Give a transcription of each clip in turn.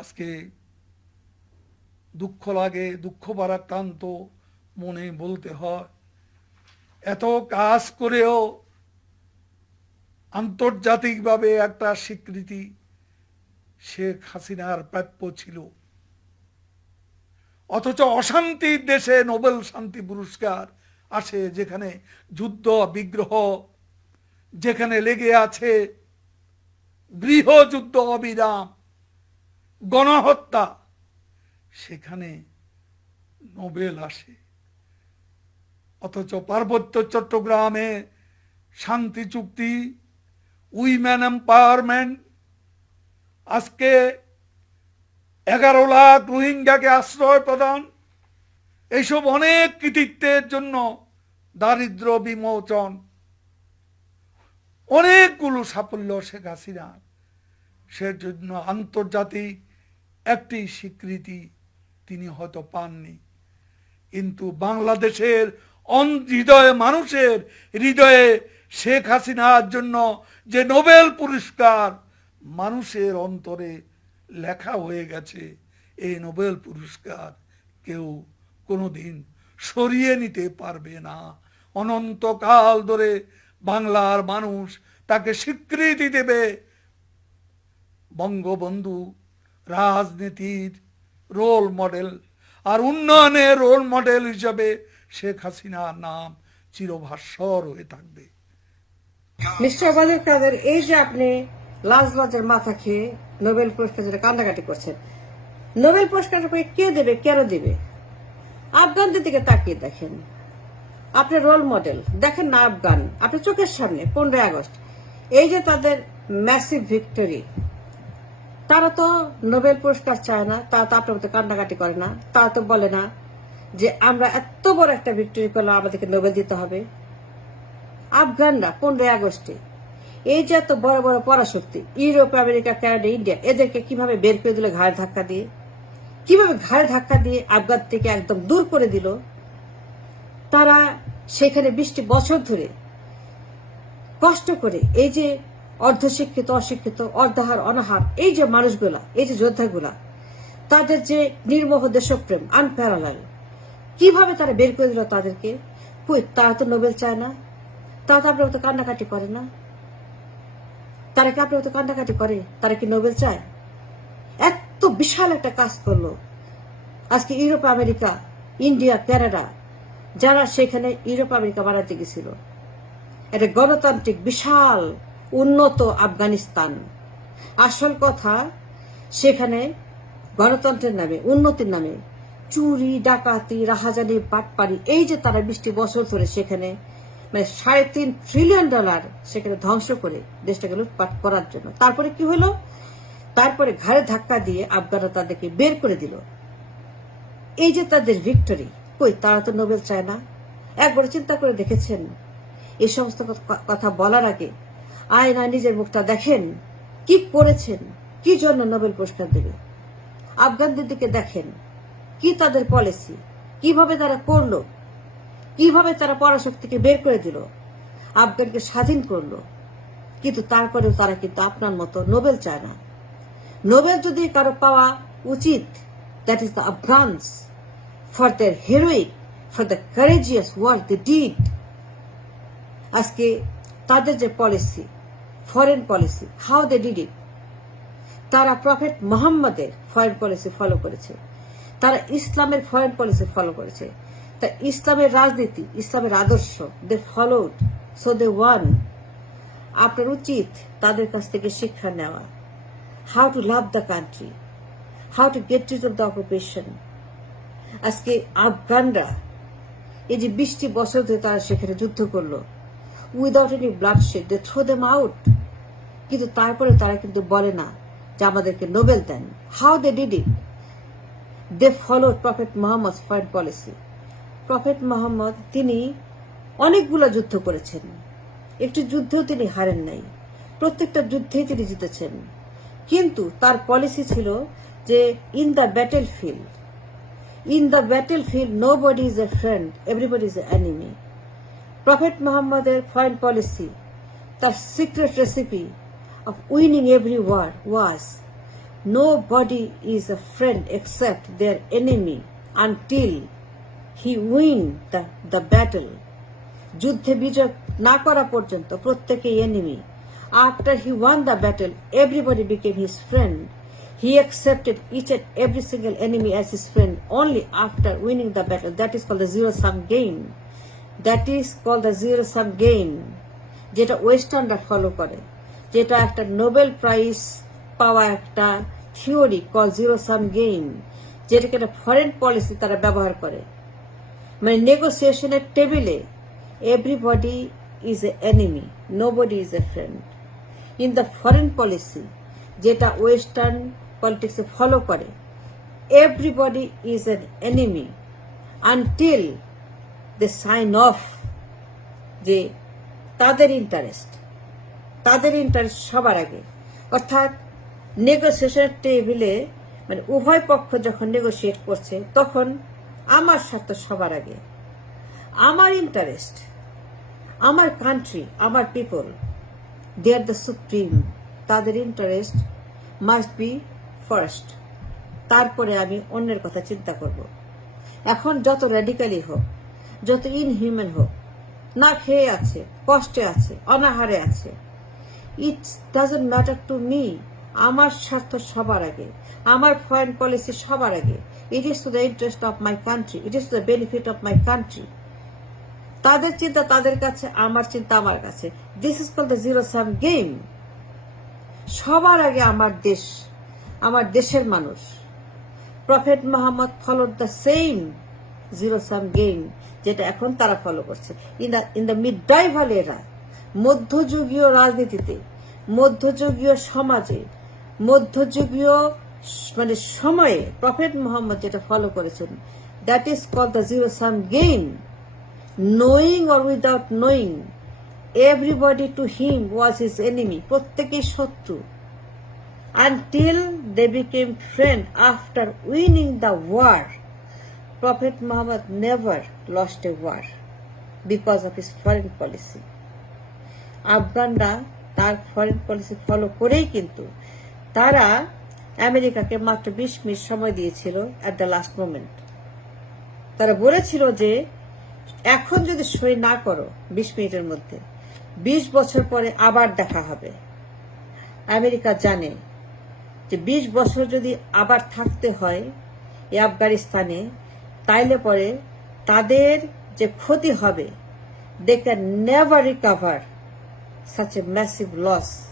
আজকে দুঃখ লাগে, দুঃখ ভারাক্রান্ত মনে বলতে হয়, এত কাজ করেও আন্তর্জাতিকভাবে একটা স্বীকৃতি শেখ হাসিনার প্রাপ্য ছিল, অথচ অশান্তির দেশে নোবেল শান্তি পুরস্কার আসে, যেখানে যুদ্ধ বিগ্রহ, যেখানে লেগে আছে গৃহযুদ্ধ অবিরাম, গণহত্যা, সেখানে নোবেল আসে। অথচ পার্বত্য চট্টগ্রামে শান্তি চুক্তি, উইমেন এম্পাওয়ারমেন্ট, আজকে 11 লাখ রোহিঙ্গাকে আশ্রয় প্রদান, এইসব অনেক কৃতিত্বের জন্য, দারিদ্র বিমোচন, অনেকগুলো সাফল্য শেখ হাসিনার, সেজন্য আন্তর্জাতিক একটি স্বীকৃতি তিনি হয়তো পাননি, কিন্তু বাংলাদেশের হৃদয়ে, মানুষের হৃদয়ে শেখ হাসিনার জন্য যে নোবেল পুরস্কার মানুষের অন্তরে লেখা হয়ে গেছে, এই নোবেল পুরস্কার কেউ কোনোদিন সরিয়ে নিতে পারবে না। অনন্তকাল ধরে বাংলার মানুষ তাকে স্বীকৃতি দেবে। বঙ্গবন্ধু রাজনীতির রোল মডেল আর উন্নয়নের রোল মডেল হিসাবে শেখ হাসিনার নাম চিরভাস্বর হয়ে থাকবে। মিস্টার ওবায়দুল কাদের, এই যে আপনি লাজ লজ্জার মাথা খেয়ে নোবেল পুরস্কার যেটা কান্দাকাটি করছেন, নোবেল পুরস্কারটা কে দেবে, কেন দেবে? আফগানদের দিকে তাকিয়ে দেখেন, আপনার রোল মডেল দেখেন না আফগান, আপনার চোখের সামনে 15 আগস্ট, এই যে তাদের ম্যাসিভ ভিক্টরি, তারা তো নোবেল পুরস্কার চায় না, তারা তো আপনার মতো কান্নাকাটি করে না, তারা তো বলে না যে আমরা এত বড় একটা ভিক্টরি পেলাম, আমাদেরকে নোবেল দিতে হবে। আফগানরা 15 আগস্টে এই যে এত বড় বড় পরাশক্তি, ইউরোপ, আমেরিকা, কানাডা, ইন্ডিয়া, এদেরকে কিভাবে বের করে দিল ঘাড়ে ধাক্কা দিয়ে, কিভাবে ঘাড়ে ধাক্কা দিয়ে আফগান থেকে একদম দূর করে দিল। তারা সেখানে 20টি বছর ধরে কষ্ট করে এই যে অর্ধশিক্ষিত, অশিক্ষিত, অর্ধাহার, অনাহার, এই যে মানুষগুলা, এই যে যোদ্ধাগুলা, তাদের যে নির্মোহ দেশপ্রেম আনপ্যারালাল, কিভাবে তারা বের করে দিল তাদেরকে। কই, তারা তো নোবেল চায় না, তারা তো আপনার মতো কান্নাকাটি করে না, তারা কি আপনার মতো কান্নাকাটি করে? তারা কি নোবেল চায়? এত বিশাল একটা কাজ করলো আজকে ইউরোপ, আমেরিকা, ইন্ডিয়া, কানাডা, যারা সেখানে ইউরোপ, আমেরিকা বানাতে গেছিল, একটা গণতান্ত্রিক বিশাল উন্নত আফগানিস্তান। আসল কথা, সেখানে গণতন্ত্রের নামে, উন্নতির নামে চুরি, ডাকাতি, রাহাজানি, বাটপারি, এই যে তারা 20টি বছর ধরে সেখানে মানে $3.5 ট্রিলিয়ন সেখানে ধ্বংস করে দেশটাকে লুটপাট করার জন্য। তারপরে কি হলো? তারপরে ঘাড়ে ধাক্কা দিয়ে আফগানরা তাদেরকে বের করে দিল। এই যে তাদের ভিক্টরি, কই, তারা তো নোবেল চায় না। একবার চিন্তা করে দেখেছেন? এই সমস্ত কথা বলার আগে আয়নায় নিজের মুখটা দেখেন, কি করেছেন, কি জন্য নোবেল পুরস্কার দেবে। আফগানদের দিকে দেখেন, কি তাদের পলিসি, কিভাবে তারা করলো, কিভাবে তারা পরাশক্তিকে বের করে দিল, আফগানকে স্বাধীন করলো। কিন্তু তারপরেও তারা কিন্তু আপনার মতো নোবেল চায় না। নোবেল যদি কারো পাওয়া উচিত, that is the Afghans, for their heroic, for the courageous work they did. আজকে তাদের যে policy, foreign policy, how they did it, তারা প্রফেট মোহাম্মদের ফরেন পলিসি ফলো করেছে, তারা ইসলামের ফরেন পলিসি ফলো করেছে, তা ইসলামের রাজনীতি, ইসলামের আদর্শ দে ফলোড, সো দে ওয়ান। আপনার উচিত তাদের কাছ থেকে শিক্ষা নেওয়া, how to love the country, how to get rid of the occupation. আজকে আফগানরা এই যে 20টি বছর ধরে তারা সেখানে যুদ্ধ করলো, without any bloodshed, they throw them out. কিন্তু তারপরে তারা কিন্তু বলে না যে আমাদেরকে নোবেল দেন। How they did it? They follow prophet Muhammad foreign policy. Prophet Muhammad তিনি অনেকগুলো যুদ্ধ করেছেন, একটি যুদ্ধেও তিনি হারেন নাই, প্রত্যেকটা যুদ্ধেই তিনি জিতেছেন। কিন্তু তার পলিসি ছিল যে in the battle field nobody is a friend, everybody is a enemy. Prophet মোহাম্মদের ফরেন পলিসি, তার secret recipe of winning every war was nobody is a friend except their enemy until he win the battle. যুদ্ধে বিজয় না করা পর্যন্ত প্রত্যেকেই enemy. After he won the battle, everybody became his friend. He accepted each and every single enemy as his friend only after winning the battle. That is called the zero-sum game. That is called the zero-sum game. যেটা ওয়েস্টার্নরা follow করে, যেটা একটা Nobel prize পাওয়া একটা theory call জিরো-সাম game, যেটাকে একটা foreign policy তারা ব্যবহার করে। মানে নেগোসিয়েশনের টেবিলে everybody is a enemy, nobody is a friend. In the foreign policy, যেটা ওয়েস্টার্ন পলিটিক্সে ফলো করে, everybody is an enemy until they sign off যে তাদের ইন্টারেস্ট সবার আগে। অর্থাৎ নেগোসিয়েশন টেবিলে মানে উভয় পক্ষ যখন নেগোসিয়েট করছে তখন আমার স্বার্থ সবার আগে, আমার ইন্টারেস্ট, আমার কান্ট্রি, আমার people, they are the supreme. তাদের ইন্টারেস্ট মাস্ট বি ফার্স্ট, তারপরে আমি অন্যের কথা চিন্তা করব। এখন যত র্যাডিক্যালি হোক, যত ইনহিউম্যান হোক, না খেয়ে আছে, কষ্টে আছে, অনাহারে আছে, it doesn't matter to me. আমার স্বার্থ সবার আগে, আমার ফরেন পলিসি সবার আগে। It is to the interest of my country, it is to the benefit of my country. তাদের চিন্তা তাদের কাছে, আমার চিন্তা আমার কাছে। This is called the zero sum game. সবার আগে আমার দেশ, আমার দেশের মানুষ। Prophet Muhammad followed the same zero sum game, যেটা এখন তারা ফলো করছে। ইন দ্য মিডাইভাল এরা, মধ্যযুগীয় রাজনীতিতে, মধ্যযুগীয় সমাজে, মধ্যযুগীয় মানে সময়ে প্রফেট মুহাম্মদ যেটা ফলো করেছেন, that is called the zero sum game. Knowing or without knowing, everybody to him was his enemy. প্রত্যেকেই শত্রু। Until they became friend after winning the war. Prophet Muhammad never lost a war because of his foreign policy. আফগানরা তার foreign policy follow করেই কিন্তু তারা আমেরিকাকে মাত্র 20 minute সময় দিয়েছিল অ্যাট দ্য লাস্ট মোমেন্ট। তারা বলেছিল যে এখন যদি সই না করো 20 মিনিটের মধ্যে, 20 বছর পরে আবার দেখা হবে। আমেরিকা জানে যে 20 বছর যদি আবার থাকতে হয় এই আফগানিস্তানে, তাইলে পরে তাদের যে ক্ষতি হবে, they can never recover such a massive loss.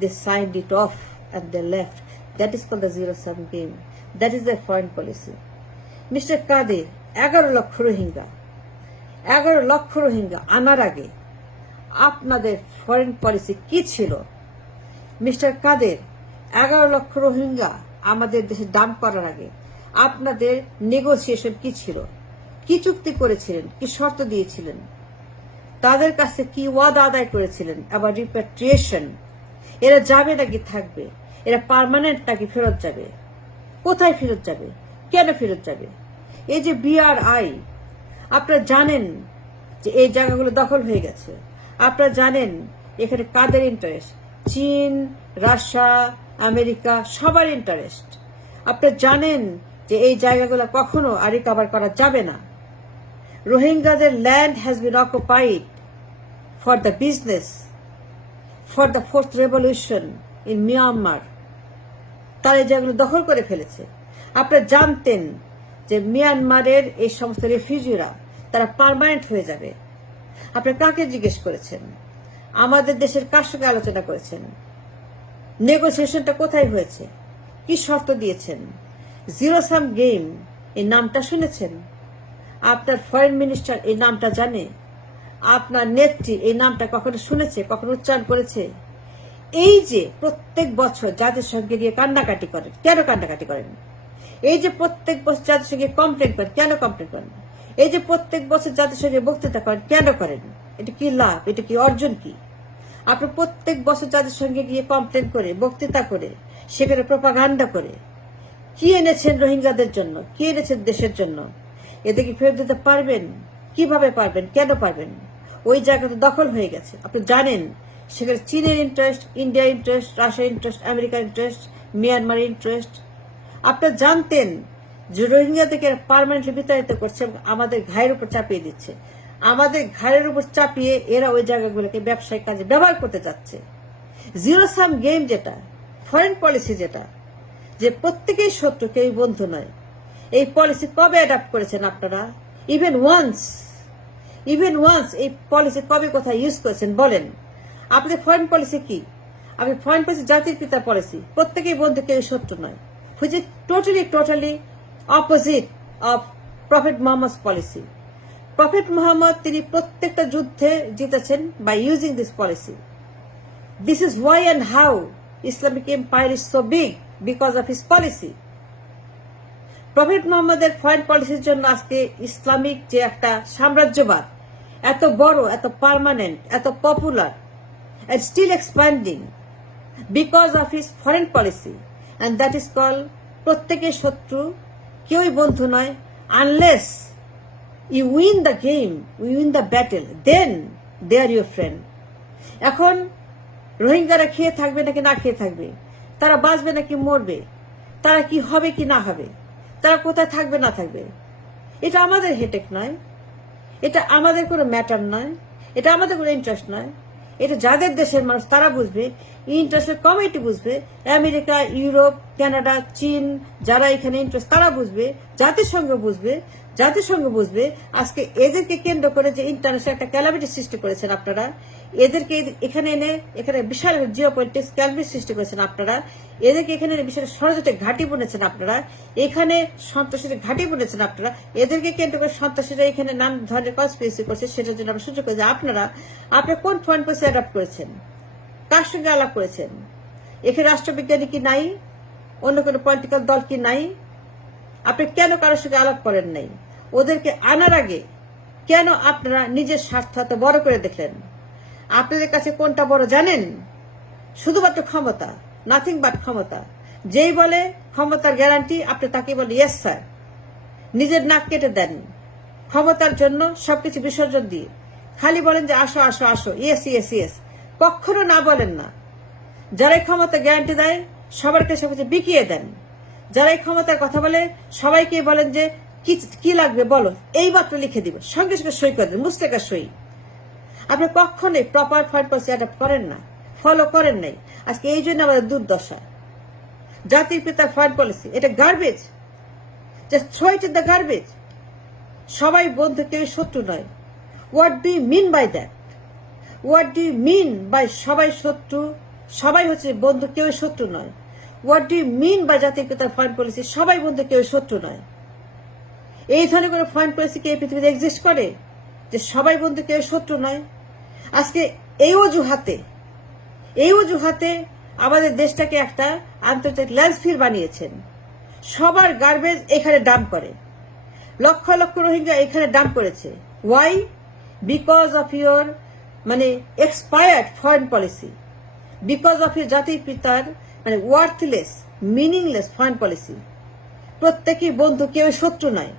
They signed it off and they left. That is called the zero-sum game. That is their foreign policy. Mr. Kadir, 11 লক্ষ রোহিঙ্গা আনার আগে আপনাদের ফরেন পলিসি কি ছিল? মিস্টার কাদের, 11 লক্ষ রোহিঙ্গা আমাদের দেশে dump করার আগে আপনাদের নেগোসিয়েশন কি ছিল? কি চুক্তি করেছিলেন? কি শর্ত দিয়েছিলেন? তাদের কাছে কি ওয়াদা আদায় করেছিলেন? আবার রিপ্যাট্রিয়েশন, এরা যাবে নাকি থাকবে? এরা পার্মানেন্ট নাকি ফেরত যাবে? কোথায় ফেরত যাবে? কেন ফেরত যাবে? এই যে BRI, আপনারা জানেন যে এই জায়গাগুলো দখল হয়ে গেছে। আপনারা জানেন এখানে কাদের ইন্টারেস্ট? চীন, রাশিয়া, আমেরিকা, সবার ইন্টারেস্ট। আপনারা জানেন যে এই জায়গাগুলো কখনো আর রিকভার করা যাবে না। রোহিঙ্গাদের land has been occupied for the business, for the fourth revolution in Myanmar. তারা এই জায়গাগুলো দখল করে ফেলেছে। আপনারা জানতেন যে মিয়ানমারের এই সমস্ত রেফিউজিরা তারা পার্মানেন্ট হয়ে যাবে। আপনারা কাকে জিজ্ঞেস করেছেন? আমাদের দেশের কার সঙ্গে আলোচনা করেছেন? নেগোসিয়েশনটা কোথায় হয়েছে? কি শর্ত দিয়েছেন? জিরো-সাম গেম, এই নামটা শুনেছেন? আপনার ফরেন মিনিস্টার এই নামটা জানে? আপনার নেত্রী এই নামটা কখনো শুনেছে, কখনো উচ্চারণ করেছে? এই যে প্রত্যেক বছর যাদের সঙ্গে গিয়ে কান্নাকাটি করেন, কেন কান্নাকাটি করেন? এই যে প্রত্যেক বছর যাদের সঙ্গে কমপ্লেন করেন, কেন কমপ্লেন করেন? এই যে প্রত্যেক বছর যাদের সঙ্গে বক্তৃতা করেন, কেন করেন? এটা কি লাভ? এটা কি অর্জন? কি আপনি প্রত্যেক বছর যাদের সঙ্গে গিয়ে কমপ্লেন করে, বক্তৃতা করে, সেখানে প্রপাগান্ডা করে কি এনেছেন রোহিঙ্গাদের জন্য? কি এনেছেন দেশের জন্য? এতে কি ফেরত দিতে পারবেন? কিভাবে পারবেন? কেন পারবেন? ওই জায়গাটা দখল হয়ে গেছে। আপনি জানেন সেখানে চীনের ইন্টারেস্ট, ইন্ডিয়ার ইন্টারেস্ট, রাশিয়ার ইন্টারেস্ট, আমেরিকার ইন্টারেস্ট, মিয়ানমার ইন্টারেস্ট। আপনারা জানতেন যে রোহিঙ্গাদেরকে পার্মানেন্টলি বিতাড়িত করছে এবং আমাদের ঘায়ের উপর চাপিয়ে দিচ্ছে। আমাদের ঘাড়ের উপর চাপিয়ে এরা ওই জায়গাগুলোকে ব্যবসায়িক কাজে ব্যবহার করতে যাচ্ছে। জিরো সাম গেম যেটা, ফরেন পলিসি যেটা, যে প্রত্যেকেই শত্রু কেউ বন্ধু নয়, এই পলিসি কবে অ্যাডাপ্ট করেছেন আপনারা? ইভেন ওয়ান্স এই পলিসি কবে কোথায় ইউজ করেছেন বলেন? আপনাদের ফরেন পলিসি কি? আপনি ফরেন পলিসি জাতির পিতার পলিসি, প্রত্যেকেই বন্ধু কেউ শত্রু নয়, which is totally opposite of prophet Muhammad's policy. Prophet Muhammad তিনি প্রত্যেকটা যুদ্ধে জিতেছেন by using this policy. This is why and how Islamic Empire is so big, because of his policy. Prophet মোহাম্মদের ফরেন পলিসির জন্য আজকে ইসলামিক যে একটা সাম্রাজ্যবাদ এত বড়, এত পার্মানেন্ট, এত popular and still expanding because of his foreign policy, and that is called প্রত্যেকের শত্রু কেউই বন্ধু নয়, unless you win the game, you win the battle, then they are your friend. এখন রোহিঙ্গারা খেয়ে থাকবে নাকি না খেয়ে থাকবে, তারা বাঁচবে নাকি মরবে, তারা কি হবে কি না হবে, তারা কোথায় থাকবে না থাকবে, এটা আমাদের হেডেক নয়, এটা আমাদের কোনো ম্যাটার নয়, এটা আমাদের কোনো ইন্টারেস্ট নয়। এটা যাদের দেশের মানুষ তারা বুঝবে, ইন্টারন্যাশনাল কমিটি বুঝবে, আমেরিকা, ইউরোপ, কানাডা, চীন যারা এখানে ইন্টারেস্ট তারা বুঝবে, জাতিসংঘ বুঝবে। আজকে এদেরকে কেন্দ্র করে যে ইন্টারন্যাশনাল একটা ক্যালামিটি সৃষ্টি করেছেন আপনারা, এদেরকে এখানে এনে এখানে বিশাল জিও পলিটিক্স ক্যালামিটি সৃষ্টি করেছেন আপনারা, এদেরকে এখানে এনে বিশাল ষড়যন্ত্রের ঘাঁটি বুনেছেন আপনারা, এখানে সন্ত্রাসীদের ঘাঁটি বুনেছেন আপনারা, এদেরকে কেন্দ্র করে সন্ত্রাসীরা এখানে নানা ধরনের কনস্পিরেসি করছে। সেটার জন্য আমরা সুযোগ করি যে আপনারা কোন ফরেন পলিসি অ্যাডাপ্ট করেছেন, কার সঙ্গে আলাপ করেছেন? এখানে রাষ্ট্রবিজ্ঞানী কি নাই? অন্য কোনো পলিটিক্যাল দল কি নাই? আপনি কেন কারোর সঙ্গে আলাপ করেন নাই? ওদেরকে আনার আগে কেন আপনারা নিজের স্বার্থ এত বড় করে দেখলেন? আপনাদের কাছে কোনটা বড় জানেন? শুধুমাত্র ক্ষমতা, নাথিং বাট ক্ষমতা। যেই বলে ক্ষমতার গ্যারান্টি, আপনি তাকে বলে ইয়েস স্যার, নিজের নাক কেটে দেন ক্ষমতার জন্য, সবকিছু বিসর্জন দিয়ে খালি বলেন যে আসো আসো আসো, ইয়েস, কখনো না বলেন না। যারাই ক্ষমতা গ্যারান্টি দেয় সবারকে সবকিছু বিকিয়ে দেন। যারাই ক্ষমতার কথা বলে সবাইকে বলেন যে কি লাগবে বলো, এই মাত্র লিখে দিব, সঙ্গে সঙ্গে সই করে দেন, মুস্তেকার সই। আপনি কখনোই প্রপার ফরেন পলিসি অ্যাডাপ্ট করেন না, ফলো করেন নাই। আজকে এই জন্য আমাদের দুর্দশা। জাতির পিতার ফরেন পলিসি এটা garbage, just throw it in the garbage. সবাই বন্ধু, কেউ শত্রু নয়। What do you mean by that? What do you mean by সবাই শত্রু, সবাই হচ্ছে বন্ধু, কেউ শত্রু নয়? What do you mean by জাতির পিতার ফরেন পলিসি, সবাই বন্ধু, কেউ শত্রু নয়? এই ধরনের কোনো ফরেন পলিসি কি এই পৃথিবীতে এক্সিস্ট করে যে সবাই বন্ধু কেউ শত্রু নয়? আজকে এই অজুহাতে আমাদের দেশটাকে একটা আন্তর্জাতিক ল্যান্ডফিল বানিয়েছেন। সবার গার্বেজ এখানে ডাম্প করে, লক্ষ লক্ষ রোহিঙ্গা এখানে ডাম্প করেছে। Why? Because of your expired foreign policy, because of your জাতির পিতার ওয়ার্থলেস, মিনিংলেস ফরেন পলিসি। প্রত্যেকেই বন্ধু, কেউ শত্রু নয়।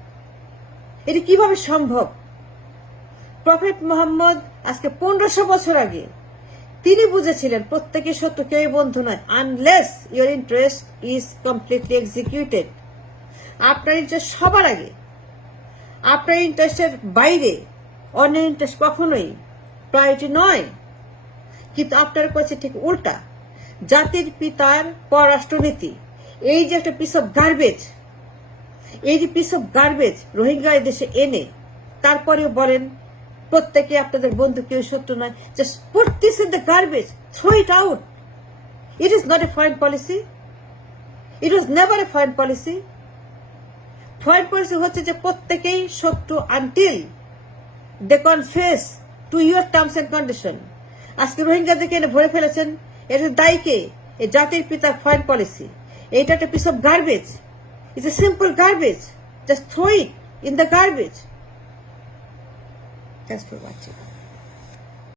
এটি কিভাবে সম্ভব? প্রফেট মোহাম্মদ আজকে 1500 বছর আগে তিনি বুঝেছিলেন প্রত্যেকের শত্রু, কেউ বন্ধু নয়, unless your interest is completely executed. আপনার ইন্টারেস্ট সবার আগে, আপনার ইন্টারেস্টের বাইরে অন্যের ইন্টারেস্ট কখনোই প্রায়োরিটি নয়। কিন্তু আপনারা করেছে ঠিক উল্টা। জাতির পিতার পররাষ্ট্রনীতি, এই যে একটা পিস অফ গার্বেজ, রোহিঙ্গা দেশে এনে তারপরেও বলেন প্রত্যেকে আপনাদের বন্ধু, কেউ শত্রু নয়। Just put this in the garbage, throw it out. It is not a foreign policy, it was never a foreign policy. Foreign policy হচ্ছে যে প্রত্যেকেই শত্রু until they confess to your terms and condition. আজকে রোহিঙ্গাদেরকে এনে ভরে ফেলেছেন, এটা দায়ী কে? এই জাতির পিতার ফরেন পলিসি। এটা একটা piece of garbage, it's a simple garbage. Just throw it in the garbage. Thanks for watching.